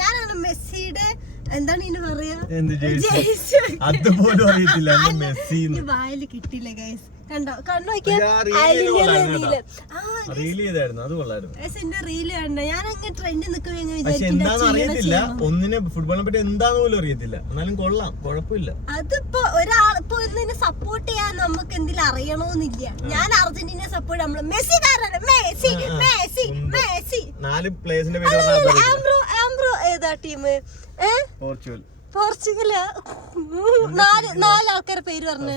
ഞാനാണ് മെസ്സിയുടെ എന്താണ് ഇതിന് പറയാ വായില് കിട്ടില്ല ഗൈസ്. കണ്ടോ കണ്ടു നോക്കിയാ റീല് കണ്ട ഞാൻ അങ്ങനെ ട്രെൻഡ് അറിയത്തില്ല. ഒന്നിനെ ഫുട്ബോളിനെ പറ്റി എന്താന്ന് പോലും അറിയത്തില്ല. എന്നാലും കൊള്ളാം, കുഴപ്പമില്ല. അതിപ്പോ ഒരാളിപ്പോ ഒന്നിനെ സപ്പോർട്ട് ചെയ്യാൻ നമുക്ക് എന്തെങ്കിലും അറിയണോന്നില്ല. ഞാൻ അർജന്റീന സപ്പോർട്ട് നമ്മള് മെസ്സിക്കാരാണ്. മെസ്സി മെസ്സി മെസ്സി 4 പ്ലേയേഴ്സിന്റെ പേര് ആംബ്രോ ഏതാ ടീം? പോർച്ചുഗൽ. പോർച്ചുഗല് 4 ആൾക്കാരുടെ പേര് പറഞ്ഞു.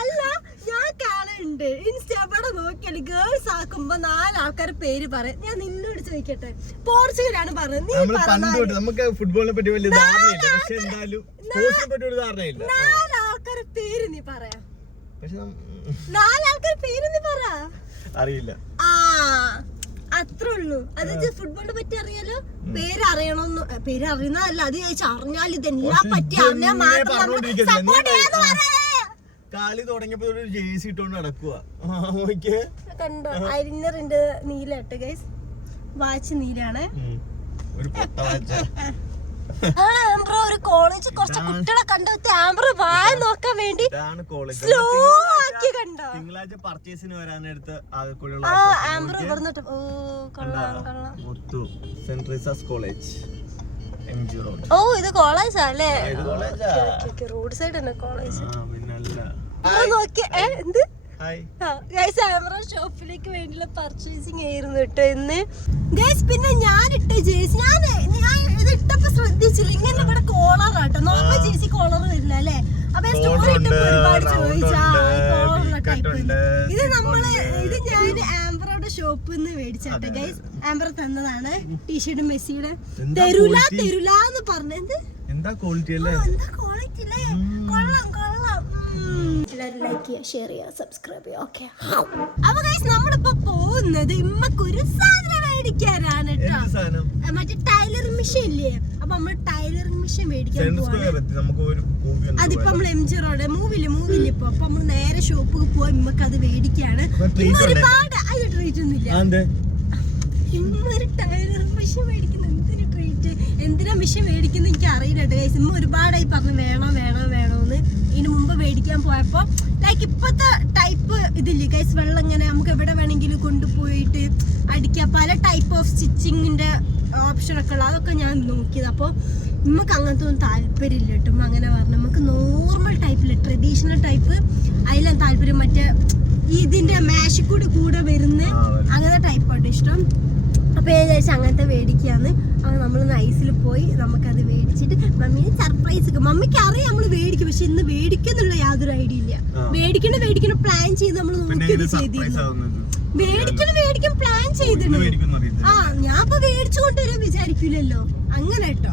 അല്ല ഞാൻ കാണുന്നുണ്ട് ഇൻസ്റ്റാഗ്രാം നോക്കിയാല് ഗേൾസ് ആക്കുമ്പോ 4 ആൾക്കാരുടെ പേര് പറയും. ഞാൻ നിന്നോട് ചോദിക്കട്ടെ, പോർച്ചുഗലാണ് പറഞ്ഞത്. നമുക്ക് ഫുട്ബോളിനെ പറ്റി വലിയ ധാരണയില്ല, പക്ഷെ എന്തായാലും സ്പോർട്സിനെ പറ്റി ഒരു ധാരണയില്ല. 4 ആൾക്കാരുടെ പേര് നീ പറയാ. 4 ആൾക്കാരുടെ പേര് നീ പറ. അറിയില്ല. അത്രേ ഉള്ളൂ. അതായത് ഫുട്ബോളിനെ പറ്റി അറിയാലോ, പേര് അറിയണമെന്ന്. പേര് അറിയുന്നതല്ല, അത് ചോദിച്ചാൽ അറിഞ്ഞാൽ ഇതെല്ലാം പറ്റി അറിഞ്ഞാൽ മാത്രം കളി തുടങ്ങിയപ്പോ ഒരു ജേഴ്സി ഇട്ടോണ്ട് നടക്കുക. കണ്ടോ അരിഞ്ഞറിന്റെ നീല ഇട്ട് ഗൈസ്. വാച്ച് നീലാണ്. ആംബ്രോ ഒരു കോളേജ് കുറച്ച് കുട്ടികളെ കണ്ടെത്തി ആംബ്രോ വായ നോക്കാൻ വേണ്ടി സ്ലോ ആക്കി. കണ്ടോ തിങ്കളാഴ്ച പർച്ചേസിന് വരാനെടുത്ത് ആംബ്രോ പറഞ്ഞിട്ട്. ഓ കൊള്ളാം കൊള്ളാം. ഓ ഇത് കോളേജാ അല്ലേ? റോഡ് സൈഡ് തന്നെ കോളേജ്. നോക്കിയ എന്ത് ഷോപ്പിലേക്ക് വേണ്ടിയുള്ള പർച്ചേസിങ് ആയിരുന്നു കേട്ടോ ഇന്ന് ഗൈസ്. പിന്നെ ഞാൻ ഇട്ട ജേഴ്സി ഞാൻ ഇത് ഇട്ടപ്പോ ശ്രദ്ധിച്ചില്ല, ഇങ്ങനെ ഇവിടെ കോളർ ആട്ടോ. നോർമൽ ജേഴ്സി കോളർ വരില്ല അല്ലേ? അപ്പൊ സ്റ്റോറി ഇട്ടപ്പോ ഒരുപാട് ചോദിച്ചാ ഇത് ഞാൻ ആംബ്രോയുടെ ഷോപ്പിൽ നിന്ന് മേടിച്ചാട്ടെ ഗൈസ്. ആംബ്രോ തന്നതാണ് ടീഷർട്ട് മെസ്സിയുടെ. തെരുലാന്ന് പറഞ്ഞത്. എന്താ ക്വാളിറ്റി അല്ലേ? കൊള്ളാം കൊള്ളാം. എല്ലാവരും ലൈക്ക് ചെയ്യുക, ഷെയർ ചെയ്യുക, സബ്സ്ക്രൈബ് ചെയ്യുക. ഓക്കെ. അപ്പൊ ഗൈസ് നമ്മളിപ്പോ പോകുന്നത് ഇമ്മക്കൊരു സാധനം മേടിക്കാനാണ് കേട്ടോ. മറ്റേ ടൈലറിംഗ് മെഷീൻ ഇല്ലേ? അപ്പൊ നമ്മള് ടൈലറിംഗ് മെഷീൻ മേടിക്കാൻ പോവാണ്. അതിപ്പോ നമ്മള് MG റോഡ് മൂവില് ഇപ്പൊ. അപ്പൊ നമ്മള് നേരെ ഷോപ്പിൽ പോവാ. ഇമ്മക്ക് അത് മേടിക്കാണ്. ഒരുപാട് അത് ട്രീറ്റ് ഒന്നുമില്ല. ഇമ്മൊരു ടൈലറിംഗ് മെഷീൻ മേടിക്കുന്ന എന്തിനു ട്രീറ്റ്, എന്തിനാ മെഷീൻ മേടിക്കുന്ന എനിക്ക് അറിയില്ല ഗൈസ്. ഇമ്മ ഒരുപാടായി പറഞ്ഞു വേണോന്ന്. ഇതിന് മുമ്പ് മേടിക്കാൻ പോയപ്പോ ലൈക്ക് ഇപ്പത്തെ ടൈപ്പ് ഇതില്ലേ ഗൈസ്, വെള്ളം ഇങ്ങനെ നമുക്ക് എവിടെ വേണമെങ്കിലും കൊണ്ടുപോയിട്ട് അടിക്കാം. പല ടൈപ്പ് ഓഫ് സ്റ്റിച്ചിങ്ങിന്റെ ഓപ്ഷൻ ഒക്കെ ഉള്ള അതൊക്കെ ഞാൻ നോക്കിയത്. അപ്പോൾ നമുക്ക് അങ്ങനത്തെ ഒന്നും താല്പര്യമില്ല കേട്ടോ. അങ്ങനെ പറഞ്ഞു നമുക്ക് നോർമൽ ടൈപ്പില് ട്രഡീഷണൽ ടൈപ്പ് അതിലാണ് താല്പര്യം. മറ്റേ ഇതിന്റെ മാഷിക്കൂടി കൂടെ വരുന്ന അങ്ങനത്തെ ടൈപ്പാണ് ഇഷ്ടം. അപ്പൊ ഞാൻ വിചാരിച്ചു അങ്ങനത്തെ മേടിക്കാന്ന്. അപ്പൊ നമ്മൾ നൈസിൽ പോയി നമുക്കത് മേടിച്ചിട്ട് മമ്മീനെ സർപ്രൈസ് ഒക്കെ. മമ്മിക്ക് അറിയാം നമ്മള് മേടിക്കും, പക്ഷെ ഇന്ന് മേടിക്കുന്നുള്ള യാതൊരു ഐഡിയ ഇല്ല. മേടിക്കണം പ്ലാൻ ചെയ്ത് നമ്മൾ നോക്കിയത് ചെയ്തിരുന്നു. മേടിക്കണം പ്ലാൻ ചെയ്തിരുന്നു. ഞാൻ ഇപ്പൊ മേടിച്ചു കൊണ്ടുവരാൻ വിചാരിക്കൂലല്ലോ അങ്ങനെ കേട്ടോ.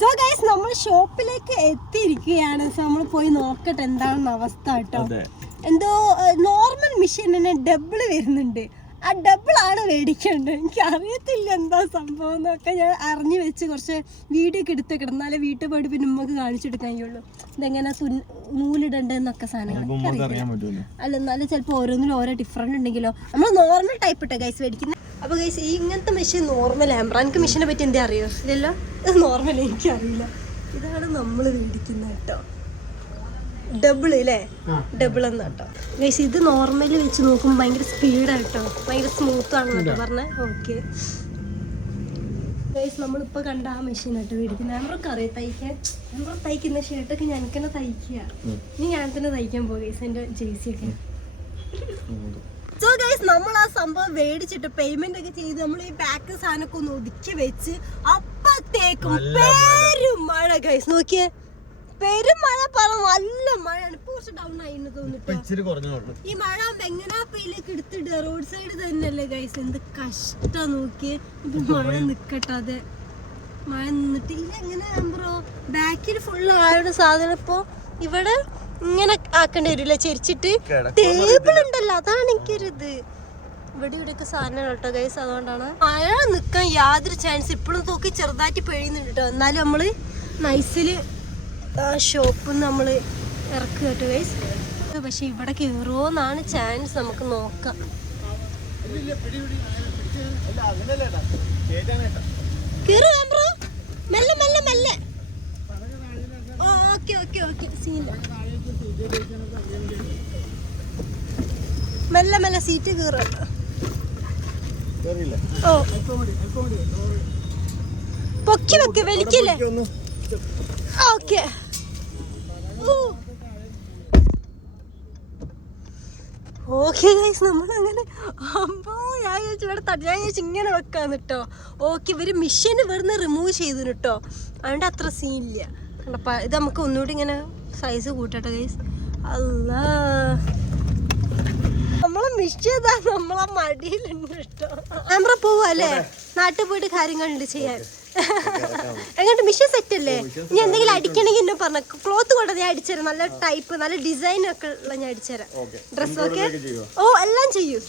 സോ ഗൈസ് നമ്മൾ ഷോപ്പിലേക്ക് എത്തിയിരിക്കുകയാണ്. സോ നമ്മൾ പോയി നോക്കട്ടെ എന്താണെന്ന് അവസ്ഥ കേട്ടോ. എന്തോ നോർമൽ മെഷീൻ തന്നെ ഡബിള് വരുന്നുണ്ട്. ആ ഡബിളാണ് മേടിക്കേണ്ടത്. എനിക്ക് അറിയത്തില്ല എന്താ സംഭവം എന്നൊക്കെ. ഞാൻ അറിഞ്ഞു വെച്ച് കുറച്ച് വീഡിയോ ഒക്കെ എടുത്ത് കിടന്നാലേ വീട്ടിൽ പോയിട്ട് പിന്നെ നമുക്ക് കാണിച്ചെടുക്കാൻ കഴിയുള്ളൂ. ഇതെങ്ങനെ നൂലിടണ്ടെന്നൊക്കെ സാധനങ്ങൾ അല്ല. എന്നാലും ചിലപ്പോൾ ഓരോന്നിലും ഓരോ ഡിഫറൻറ്റ് ഉണ്ടെങ്കിലോ. നമ്മൾ നോർമൽ ടൈപ്പ് ഇട്ടോ ഗൈസ് മേടിക്കുന്നത്. അപ്പോൾ ഗൈസ് ഈ ഇങ്ങനത്തെ മെഷീൻ നോർമൽ ആംബ്രോ. എനിക്ക് മെഷീനെ പറ്റി എന്താ അറിയോ? ഇല്ലല്ലോ, ഇത് നോർമൽ എനിക്കറിയില്ല. ഇതാണ് നമ്മൾ മേടിക്കുന്നത് കേട്ടോ. ഡബിൾ അല്ലേ? ഡബിൾ എന്നാ കേട്ടോ ഗൈസ്. ഇത് നോർമലി വെച്ച് നോക്കുമ്പോൾ ഭയങ്കര സ്പീഡായിട്ടോ, ഭയങ്കര സ്മൂത്ത് ആണ് കേട്ടോ പറഞ്ഞത്. ഓക്കെ ഗൈസ് നമ്മളിപ്പോൾ കണ്ട ആ മെഷീൻ ആട്ടോ മേടിക്കുന്നത്. ആംബ്രോക്ക് അറിയാം തയ്ക്കാൻ. ആംബ്രോ തയ്ക്കുന്ന ഷർട്ടൊക്കെ ഞാൻ തന്നെ തയ്ക്കുക. ഇനി ഞാൻ തന്നെ തയ്ക്കാൻ പോകും ഗൈസ് എൻ്റെ ജേഴ്സിയൊക്കെ. സോ ഗൈസ് നമ്മൾ ആ സംഭവം മേടിച്ചിട്ട് പേയ്മെന്റ് ഒക്കെ ചെയ്ത് നമ്മൾ ഈ ബാക്ക് സാധനമൊക്കെ ഒന്ന് ഒതുക്കി വെച്ച് അപ്പത്തേക്കും പെരുമഴ ഗൈസ്. നോക്കിയേ, പെരുമഴ നല്ല മഴയാണ്. ഇപ്പൊ കുറച്ച് ഡൗൺ ആയിരുന്നു തോന്നിട്ട്. ഈ മഴ ആകുമ്പോ എങ്ങനെയാ ഇതിലേക്ക് എടുത്തിടുക? റോഡ് സൈഡ് തന്നെയല്ലേ ഗൈസ്. എന്ത് കഷ്ടം നോക്കിയേ. ഇപ്പൊ മഴ നിക്കട്ടെ. അതെ മഴ നിന്നിട്ടില്ല. എങ്ങനെ ആകുമ്പോ ബാക്കിൽ ഫുള്ള് ആയുടെ സാധനം ഇപ്പൊ ഇവിടെ ഇങ്ങനെ ആക്കേണ്ടി വരില്ല. ചെരിച്ചിട്ട് ടേബിൾ ഉണ്ടല്ലോ, അതാണ് എനിക്കൊരിത്. ഇവിടെ സാധനം കേട്ടോ ഗൈസ്. അതുകൊണ്ടാണ് മഴ നിക്കാൻ യാതൊരു ചാൻസ്. ഇപ്പോഴും നോക്കി ചെറുതായിട്ട് പെയ്യുന്നുണ്ട് കേട്ടോ. എന്നാലും നമ്മള് നൈസില് ആ ഷോപ്പിൽ നിന്ന് നമ്മൾ ഇറക്കുക കേട്ടോ ഗൈസ്. പക്ഷെ ഇവിടെ കയറുമോന്നാണ് ചാൻസ്. നമുക്ക് നോക്കാം. കേറ് ബ്രോ, മെല്ലെ മെല്ലെ മെല്ലെ. ഓക്കെ ഓക്കെ ഓക്കെ, സീനില്ല. മെല്ലെ മെല്ലെ സീറ്റ് കയറും. ഓ പൊക്കി വെക്ക്, വലിക്കില്ലേ? ഓക്കെ. ഓക്കെ ഗൈസ്, നമ്മളങ്ങനെ ഞാൻ വിചാരിച്ചു ഇങ്ങനെ വെക്കാന്ന് കേട്ടോ. ഓക്കെ, ഇവര് മെഷീൻ ഇവിടുന്ന് റിമൂവ് ചെയ്തു കേട്ടോ, അതുകൊണ്ട് അത്ര സീനില്ല. ഇത് നമുക്ക് ഒന്നുകൂടി ഇങ്ങനെ സൈസ് കൂട്ടട്ടെ ഗൈസ്. അല്ലാ, നമ്മളെ മെഷീൻ നമ്മളെ മടിയിലുണ്ട് കേട്ടോ. ക്യാമറ പോവാ അല്ലേ? നാട്ടിൽ പോയിട്ട് കാര്യങ്ങളുണ്ട് ചെയ്യാൻ. എങ്ങോട്ട് മിഷൻ സെറ്റ് അല്ലേ? ഇനി എന്തെങ്കിലും അടിക്കണമെങ്കിൽ എന്നെ പറഞ്ഞ ക്ലോത്ത് കൊണ്ട് ഞാൻ അടിച്ചുതരാം. നല്ല ടൈപ്പ്, നല്ല ഡിസൈൻ ഒക്കെ ഉള്ള ഞാൻ അടിച്ചുതരാം. ഡ്രസ് ഒക്കെ ഓ എല്ലാം ചെയ്യൂ.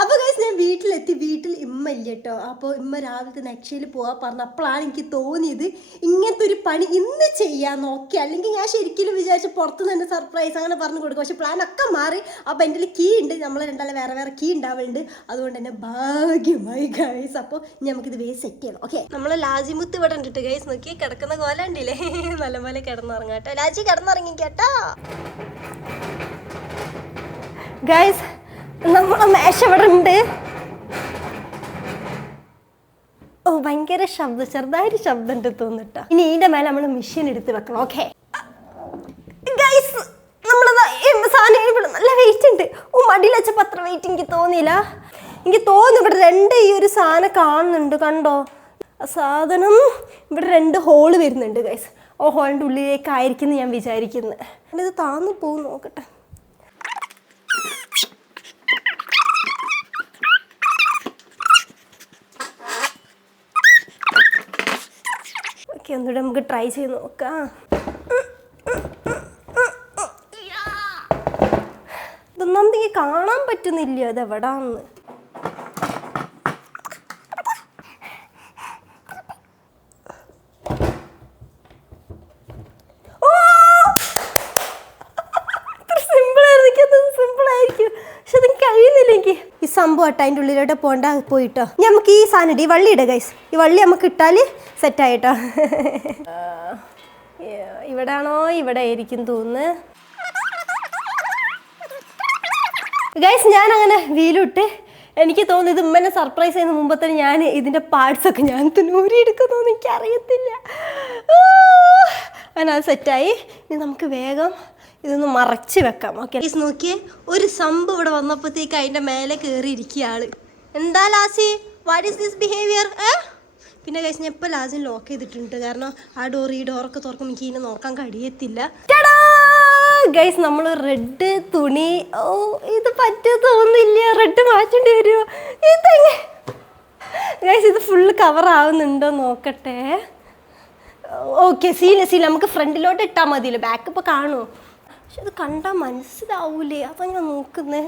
അപ്പൊ ഗൈസ്, ഞാൻ വീട്ടിലെത്തി. വീട്ടിൽ ഇമ്മ ഇല്ല കേട്ടോ. അപ്പോൾ ഇമ്മ രാവിലത്തെ നക്ഷയിൽ പോവാ പറഞ്ഞു. അപ്പോഴാണ് എനിക്ക് തോന്നിയത് ഇങ്ങനത്തെ ഒരു പണി ഇന്ന് ചെയ്യാൻ നോക്കി. അല്ലെങ്കിൽ ഞാൻ ശരിക്കും വിചാരിച്ചു പുറത്ത് തന്നെ സർപ്രൈസ് അങ്ങനെ പറഞ്ഞു കൊടുക്കും. പക്ഷെ പ്ലാൻ ഒക്കെ മാറി. അപ്പോൾ എൻ്റെ കീ ഉണ്ട്, നമ്മൾ രണ്ടാളെ വേറെ വേറെ കീ ഉണ്ടാവുന്നുണ്ട്. അതുകൊണ്ട് തന്നെ ഭാഗ്യമായി ഗൈസ്. അപ്പോൾ നമുക്കിത് വേഗം സെറ്റ് ചെയ്യണം. ഓക്കെ, നമ്മൾ ലാജിമുത്ത് ഇവിടെ ഉണ്ടിട്ട് ഗൈസ്. നോക്കി കിടക്കുന്ന കോല ഉണ്ടില്ലേ, നല്ല പോലെ കിടന്നുറങ്ങാം കേട്ടോ. ലാജി കിടന്നുറങ്ങി കേട്ടോ ഗൈസ്. നമ്മളെ മേശ ഇവിടെ ഉണ്ട്. ഓ ഭയങ്കര ശബ്ദം, ചെറുതായിട്ട് ശബ്ദം ഉണ്ട് തോന്നിട്ടോ. ഇനി ഇതിന്റെ മേലെ നമ്മൾ മെഷീൻ എടുത്ത് വെക്കണം. ഓക്കെ ഗൈസ്, നമ്മളത് സാധനം ഇവിടെ നല്ല വെയിറ്റ് ഉണ്ട്. ഓ മടിയിൽ വെച്ചപ്പോൾ അത്ര വെയിറ്റ് എനിക്ക് തോന്നിയില്ല. എനിക്ക് തോന്നുന്നു ഇവിടെ രണ്ട് ഈ ഒരു സാധനം കാണുന്നുണ്ട്, കണ്ടോ? സാധനം ഇവിടെ രണ്ട് ഹോള് വരുന്നുണ്ട് ഗൈസ്. ഓ ഹോളിൻ്റെ ഉള്ളിലേക്കായിരിക്കും ഞാൻ വിചാരിക്കുന്നത്. ഇത് താന്നു പോകും, നോക്കട്ടെ. ഒന്നുകൂടെ നമുക്ക് ട്രൈ ചെയ്ത് നോക്കാം. ഇതൊന്നും എനിക്ക് കാണാൻ പറ്റുന്നില്ല അത് എവിടാന്ന്. ഈ സംഭവം കേട്ടോ, അതിൻ്റെ ഉള്ളിലോട്ട് പോകണ്ട പോയിട്ടോ. നമുക്ക് ഈ സാധനം ഈ വള്ളി ഇടാം ഗൈസ്. ഈ വള്ളി നമുക്ക് ഇട്ടാൽ സെറ്റായിട്ടോ. ഇവിടാണോ? ഇവിടെ ആയിരിക്കും തോന്നുന്നു ഗൈസ്. ഞാൻ അങ്ങനെ വീലിട്ട് എനിക്ക് തോന്നുന്നു ഇത് ഉമ്മനെ സർപ്രൈസ് ചെയ്യുന്ന മുമ്പ് തന്നെ ഞാൻ ഇതിൻ്റെ പാർട്സൊക്കെ ഞാൻ ഊരി എടുക്കുന്നോന്ന് എനിക്കറിയത്തില്ല. അങ്ങനെ അത് സെറ്റായി. ഇനി നമുക്ക് വേഗം ഇതൊന്ന് മറച്ച് വെക്കാം. ഓക്കെ ഗൈസ്, നോക്കിയേ, ഒരു സംഭവം ഇവിടെ വന്നപ്പോഴത്തേക്ക് അതിൻ്റെ മേലെ കയറിയിരിക്കുക ആള്. എന്താ lassi, what is this behaviour? പിന്നെ ഗൈസ്, ഞാൻ ഇപ്പോൾ ലാസിന് ലോക്ക് ചെയ്തിട്ടുണ്ട്. കാരണം ആ ഡോർ ഈ ഡോറൊക്കെ തുറക്കും എനിക്ക് ഇതിനെ നോക്കാൻ കഴിയത്തില്ല. ഗൈസ്, നമ്മൾ റെഡ് തുണി, ഓ ഇത് പറ്റുമോ തോന്നുന്നില്ല. റെഡ് മാറ്റേണ്ടി വരുമോ? ഇതെങ്ങനെ ഗൈസ്, ഇത് ഫുള്ള് കവർ ആവുന്നുണ്ടോ നോക്കട്ടെ. ഓക്കെ, സീല നമുക്ക് ഫ്രണ്ടിലോട്ട് ഇട്ടാൽ മതിയല്ലോ, ബാക്ക് ഇപ്പോൾ കാണുമോ? പക്ഷെ അത് കണ്ടാൽ മനസ്സിലാവൂലേ, അപ്പം ഞാൻ നോക്കുന്നത്.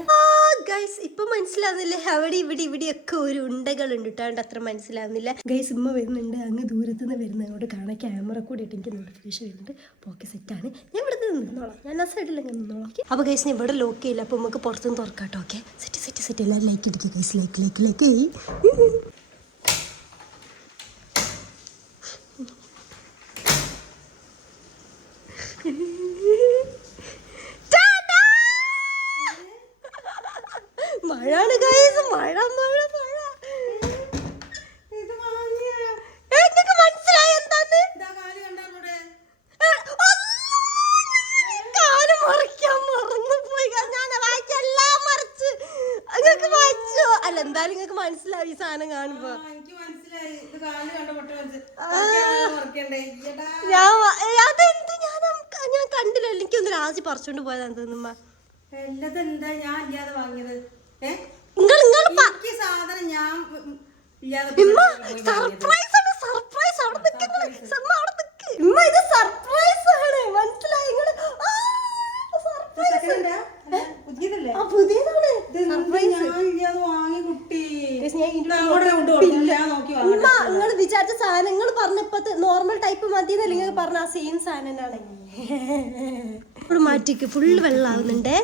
ഗൈസ്, ഇപ്പം മനസ്സിലാവുന്നില്ലേ? അവിടെ ഇവിടെയൊക്കെ ഒരു ഉണ്ടകളുണ്ട് കേട്ടോ, അത്ര മനസ്സിലാവുന്നില്ല. ഗൈസ്, ഉമ്മ വരുന്നുണ്ട്, അങ്ങ് ദൂരത്തു നിന്ന് വരുന്നത്. അങ്ങോട്ട് കാണാൻ ക്യാമറ കൂടി ഇട്ട് എനിക്ക് നോട്ടിഫിക്കേഷൻ വരുന്നുണ്ട്. ഓക്കെ, സെറ്റാണ്. ഞാൻ ഇവിടെ നിന്നോളാം, ഞാൻ ആ സൈഡിൽ അങ്ങ് നിന്നോളാം. അപ്പോൾ ഗൈസ്, ഞാൻ ഇവിടെ ലോക്ക് ചെയ്യില്ല, അപ്പോൾ നമുക്ക് പുറത്തുനിന്ന് തുറക്കാം കേട്ടോ. ഓക്കെ, സെറ്റ് എല്ലാം ലൈക്ക് ഇടിക്കുക ഗൈസ്, ലൈക്ക് മഴയാണ് ഗൈസ്, മഴ. നിങ്ങൾക്ക് മനസ്സിലായി എന്താന്ന്? കാല് മറിക്കാൻ മറന്നുപോയി. ഞാൻ വായിച്ചെല്ലാം മറിച്ച് നിങ്ങൾക്ക് വായിച്ചോ? അല്ല, എന്തായാലും നിങ്ങൾക്ക് മനസ്സിലാവും ഈ സാധനം കാണുമ്പോ. ഞാൻ കണ്ടില്ല, എനിക്കൊന്ന് രാജി പറിച്ചോണ്ട് പോയതാ തോന്നുമ്പോ. നിങ്ങൾ വിചാരിച്ച സാധനങ്ങൾ പറഞ്ഞപ്പോ നോർമൽ ടൈപ്പ് മതി അല്ലെങ്കിൽ പറഞ്ഞ ആ സെയിം സാധനം തന്നെയാണ്. മാറ്റിക്ക് ഫുള്ള് വെള്ളമാവുന്നുണ്ടേ.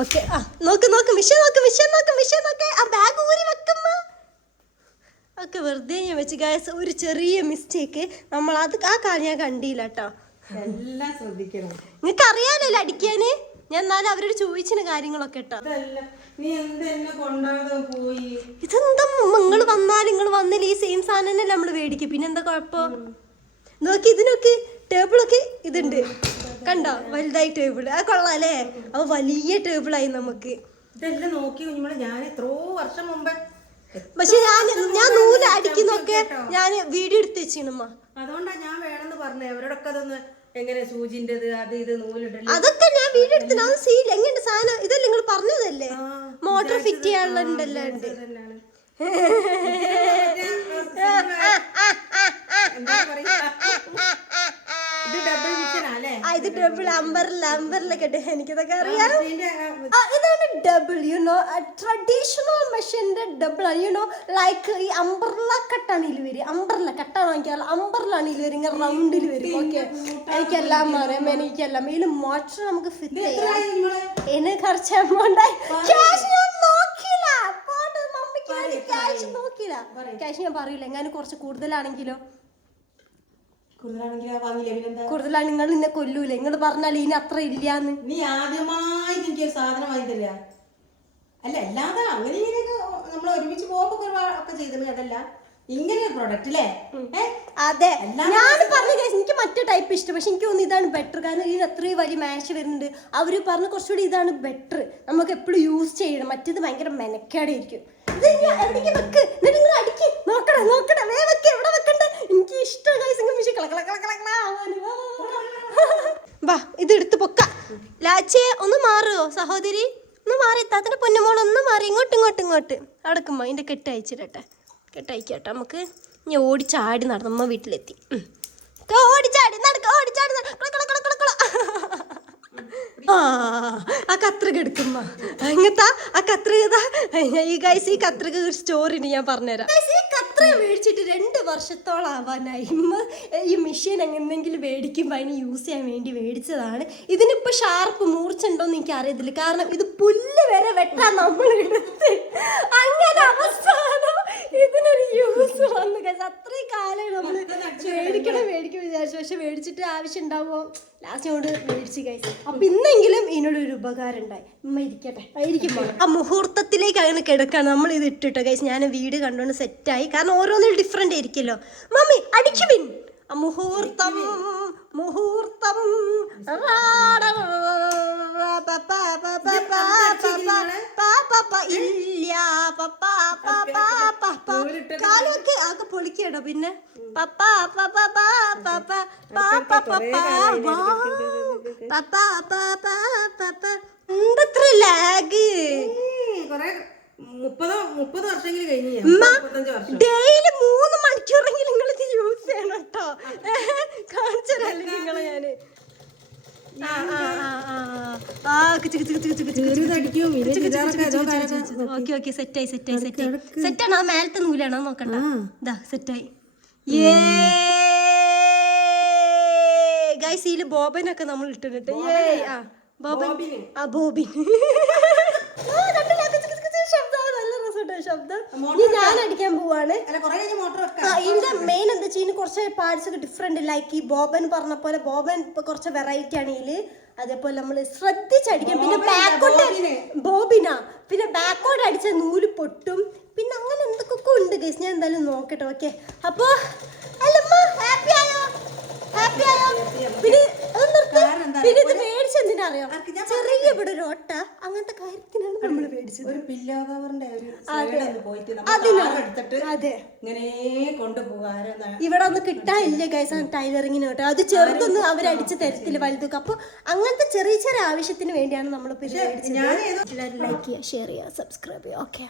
ഓക്കെ ആ നോക്ക് മിഷൻ നോക്ക് ആ ബാഗ് ഊരി വെക്കുമ്പോ ഒക്കെ വെറുതെ ഞാൻ വെച്ച് ഗൈസ് ഒരു ചെറിയ മിസ്റ്റേക്ക് നമ്മൾ അത് ആ കാര്യം ഞാൻ കണ്ടില്ല കേട്ടോ. എല്ലാം ശ്രദ്ധിക്കണം. നിങ്ങക്ക് അറിയാലോ അടിക്കാന്. ഞാൻ എന്നാലും അവരോട് ചോദിച്ചിന് കാര്യങ്ങളൊക്കെ കേട്ടോ. നീ എന്തെന്നെ കൊണ്ടാകാതെ പോയി? ഇതെന്താ നിങ്ങൾ വന്നില്ല ഈ സെയിം സാധനം തന്നെ നമ്മള് മേടിക്കും. പിന്നെ എന്താ കുഴപ്പം? നോക്കി ഇതിനൊക്കെ ടേബിളൊക്കെ ഇതുണ്ട് കണ്ടോ, വലുതായി ടേബിള്. ആ കൊള്ളാല്ലേ? അപ്പൊ വലിയ ടേബിളായി നമുക്ക്. ഇതെല്ലാം നോക്കി കുഞ്ഞുമോളെ, ഞാൻ എത്രയോ വർഷം മുമ്പേ. പക്ഷെ ഞാൻ നൂല് അടിക്കുന്നൊക്കെ ഞാൻ വീഡിയോ എടുത്ത് വെച്ചിണമ്മ. അതുകൊണ്ടാ ഞാൻ വേണമെന്ന് പറഞ്ഞേ. അവരോടൊക്കെ അതൊന്ന് എങ്ങനെ സൂചിന്റേത് അത് ഇത് നൂലിടല് അതൊക്കെ ഞാൻ വീഡിയോ എടുത്ത് അത് സീൽ എങ്ങനെ സാധനം ഇതല്ലേ നിങ്ങൾ പറഞ്ഞതല്ലേ. മോട്ടോർ ഫിറ്റ് ചെയ്യാനുള്ള ഉണ്ടല്ലോ ഉണ്ട്. ഇത് ഡബിൾ അമ്പറിലൊക്കെ എനിക്കിതൊക്കെ അറിയാം. ഇതാണ് ഡബിൾ യുനോ ട്രഡീഷണൽ മെഷീന്റെ ഡബിൾ യുനോ ലൈക്ക് ഈ അമ്പർല കട്ടാണ് ഇതിൽ വരും. അമ്പർല കട്ടാണ് വാങ്ങിക്കാറില്ല, അമ്പറിലാണ് ഇതിൽ വരും, ഇങ്ങനെ റൗണ്ടിൽ വരും. ഓക്കെ എനിക്കെല്ലാം അറിയാം, എനിക്കെല്ലാം ഇതിൽ മോട്ടർ നമുക്ക് ഫിറ്റ് ചെയ്യാം. ഇതിന് കുറച്ച് എമൗണ്ട് ക്യാഷ് ഞാൻ നോക്കിയില്ല, മമ്മിക്ക് ക്യാഷ് നോക്കിയില്ല. ക്യാഷ് ഞാൻ പറയില്ല, എങ്ങനെ കുറച്ച് കൂടുതലാണെങ്കിലോ കൂടുതലാണ് നിങ്ങൾ ഇന്നെ കൊല്ലൂല. നിങ്ങൾ പറഞ്ഞാൽ ഇനി അത്ര ഇല്ലാന്ന്. നീ ആദ്യമായി എനിക്ക് സാധനം വാങ്ങി തരിക അല്ല, അല്ലാതെ അങ്ങനെ ഇങ്ങനെയൊക്കെ നമ്മൾ ഒരുമിച്ച് പോകുമ്പോ ഒക്കെ ചെയ്തത് അതല്ല ഇങ്ങനെ പ്രൊഡക്റ്റ് അല്ലേ? അതെ ഞാൻ പറഞ്ഞു എനിക്ക് മറ്റേ ടൈപ്പ് ഇഷ്ടം. പക്ഷെ എനിക്ക് തോന്നുന്നു ഇതാണ് ബെറ്റർ. കാരണം ഇതിന് അത്രയും വലിയ മാച്ച് വരുന്നുണ്ട്. അവര് പറഞ്ഞ കുറച്ചുകൂടി ഇതാണ് ബെറ്റർ, നമുക്ക് എപ്പോഴും യൂസ് ചെയ്യണം. മറ്റേത് ഭയങ്കര മെനക്കേടായിരിക്കും. എനിക്ക് ഇഷ്ടം വാ ഇത് എടുത്ത് പൊക്ക. ലാച്ചേ ഒന്ന് മാറുമോ സഹോദരി? ഒന്ന് മാറി താത്തിന്റെ പൊന്നുമോൾ ഒന്ന് മാറി. ഇങ്ങോട്ട് അടക്കുമ്പോ അതിന്റെ കെട്ട് അയച്ചിട്ടെ, കെട്ടയക്കട്ടെ. നമുക്ക് ഞാൻ ഓടിച്ചാടി നടന്നമ്മ വീട്ടിലെത്തി. ഓടിച്ചാടി നടക്ക. ആ കത്രിക എടുക്കുമ്പോ അങ്ങനത്തെ ആ കത്രിക ഈ ഗൈസ് ഈ കത്രിക ഒരു സ്റ്റോറി ഞാൻ പറഞ്ഞുതരാം. ഈ കത്രിക മേടിച്ചിട്ട് 2 വർഷത്തോളം ആവാനായി. ഈ മെഷീൻ എന്തെങ്കിലും മേടിക്കുമ്പോൾ അതിന് യൂസ് ചെയ്യാൻ വേണ്ടി മേടിച്ചതാണ്. ഇതിനിപ്പോൾ ഷാർപ്പ് മൂർച്ചുണ്ടോന്ന് എനിക്ക് അറിയത്തില്ല. കാരണം ഇത് പുല്ല് വരെ വെട്ടാൻ നമ്മൾ എടുത്ത് അങ്ങനെ അവസാനം ഇതിനൊരു യൂസ് വന്നു. അത്രയും കാലം നമ്മൾ മേടിക്കണം വിചാരിച്ചു. പക്ഷെ മേടിച്ചിട്ട് ആവശ്യം ഉണ്ടാവുമോ ലാസ്റ്റ് കൊണ്ട് മേടിച്ച് കഴിച്ചു. അപ്പൊ ഇന്നെങ്കിലും ഇതിനോടൊരു ഉപകാരം ഉണ്ടായി. ഉമ്മ ഇരിക്കട്ടെ ഇരിക്കുമ്പോ ആ മുഹൂർത്തത്തിലേക്ക് അങ്ങനെ കിടക്കാണ് നമ്മൾ ഇത് ഇട്ടിട്ടോ ഗൈസ്. ഞാൻ വീട് കണ്ടുകൊണ്ട് സെറ്റായി. കാരണം ഓരോന്നിനും ഡിഫറെന്റ് ആയിരിക്കുമല്ലോ. മമ്മി അടിക്കുവിൻ. മുഹൂർത്തം ഇല്ല കാലൊക്കെ ആകെ പൊളിക്കട്ടോ. പിന്നെ എന്തത്ര ലാഗ്. 30 വർഷമെങ്കിലും കഴിഞ്ഞു. ഡെയിലി 3 മണിക്കൂറെങ്കിലും നിങ്ങൾ ഇത് യൂസ് ചെയ്യണം കേട്ടോ. കാണിച്ചല്ലേ നിങ്ങളെ ഞാന്. ഓക്കെ സെറ്റാണ്. ആ മേലത്തെ നൂലാണോ നോക്കണ്ട. ഇതാ സെറ്റായി. ഗൈസ് ഇതില് ബോബനൊക്കെ നമ്മൾ ഇട്ടിട്ട് ബോബിൻ ശബ്ദം ഞാൻ അടിക്കാൻ പോവാണ്. ഇതിന്റെ മെയിൻ എന്താ വെച്ചാൽ കുറച്ച് പാർട്സ് ഒക്കെ ഡിഫറെന്റ്. ലൈക്ക് ഈ ബോബൻ പറഞ്ഞ പോലെ ബോബൻ ഇപ്പൊ കുറച്ച് വെറൈറ്റി ആണ് ഇതില്. അതേപോലെ നമ്മൾ ശ്രദ്ധിച്ചടിക്കാം. പിന്നെ ബാക്കോട്ട് ബോബിനാ, പിന്നെ ബാക്കോട്ട് അടിച്ച നൂല് പൊട്ടും. പിന്നെ അങ്ങനെ എന്തൊക്കെ ഉണ്ട് ഗൈസ്. ഞാൻ എന്തായാലും നോക്കട്ടെ. ഓക്കെ അപ്പൊ ഹാപ്പി ആയോ? പിന്നെ ഇത് മേടിച്ചെന്തിനാ അറിയാം? ചെറിയ ഇവിടെ ഒരു ഒട്ട അങ്ങനത്തെ കാര്യത്തിനാണ് നമ്മൾ മേടിച്ചത്. ഒരു പില്ലോ കവറിന്റെ അതെ കൊണ്ടുപോകാൻ ഇവിടെ ഒന്നും കിട്ടാനില്ല ഗൈസ് ടൈലറിങ്ങിന് കേട്ടോ. അത് ചെറുതൊന്നും അവരടിച്ച് തരത്തില്ല, വലുതൊക്കെ. അപ്പൊ അങ്ങനത്തെ ചെറിയ ചെറിയ ആവശ്യത്തിന് വേണ്ടിയാണ് നമ്മളിപ്പോ ഇത് മേടിച്ചത്. എല്ലാവരും ലൈക്ക് ചെയ്യുക, ഷെയർ ചെയ്യുക, സബ്സ്ക്രൈബ് ചെയ്യുക. ഓക്കെ.